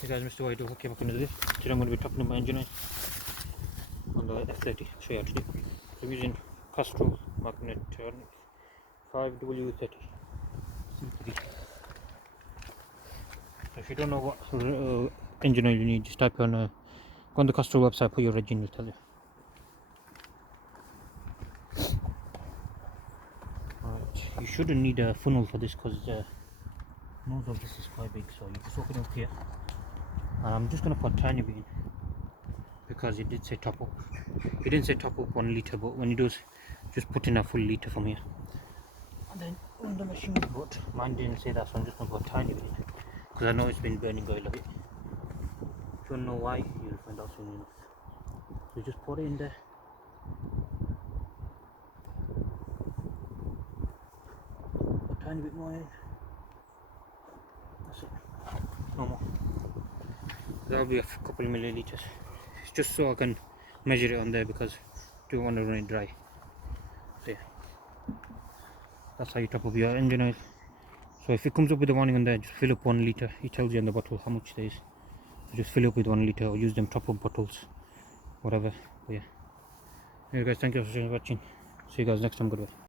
Hey guys, MrWaheedulHaque back into this. Today I'm going to be topping up my engine oil on the F30. I'll show you how to do. So I'm using Petrol magnet 5W30 C3. So if you don't know what engine oil you need, just type on go on the Petrol website, put your reg in, will tell you. Right, you shouldn't need a funnel for this because the nose of this is quite big. So you just open it up here, and I'm just going to put a tiny bit in because it did say top up. It didn't say top up 1 litre, but when it does, just put in a full litre from here. And then on the machine, but mine didn't say that, so I'm just going to put a tiny bit in because I know it's been burning oil a bit. If you don't know why, you'll find out soon enough. So just put it in there. A tiny bit more in. That's it. No more. That'll be a couple of milliliters. It's just so I can measure it on there because I don't want to run it dry. So yeah, that's how you top up your engine oil. So if it comes up with a warning on there, just fill up 1 litre. It tells you on the bottle how much there is. So just fill up with 1 litre or use them top up bottles, whatever. But yeah. Anyway guys, thank you for watching. See you guys next time. Goodbye.